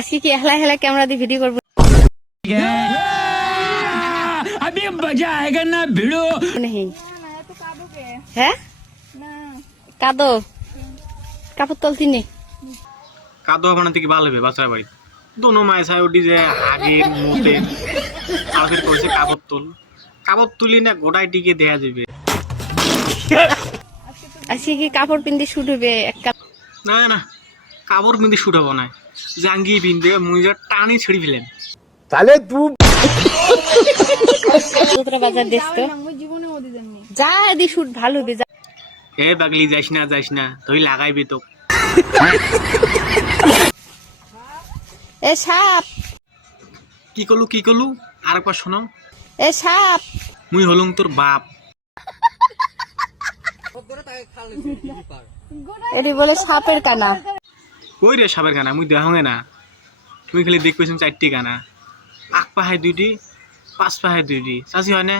আজকে কি হেলা হেলা ক্যামেরা দিয়ে ভিডিও করবো? अभी मजा आएगा ना भिड़ो। नहीं है কাদো কাপড় তলতি নেই কাদো বানাতে কি ভালো হবে বাচ্চা বাড়ি দোনো মায় সাই উঠি যে আগে মোতে আর ফির কইছে কাপড় তুলি না গোটায় টিকে দেয়া যাবে আজকে কি কাপড় পিন্দি শুট হবে না না কাপড় পিন্দি শুট হবো না জাঙ্গি পিন্দে মুই যা টানি ছিড়ি ফেলেন তাহলে তুই বাজার দেশ তো যা দি শুট ভালো হবে যা এ বাগলি যাইস না তুই লাগাইবি তো এ সাপ কি করলু আরেকবার শোনাও এ সাপ মুই হলুম তোর বাপ এটি বলে সাপের কানা কই রে সাপের গানা মুই দেহঙ্গে না তুই খালি দেখ পেছন 4টি গানা আক পাহায় 2টি 5 পাহায় 2টি চাষি হয় না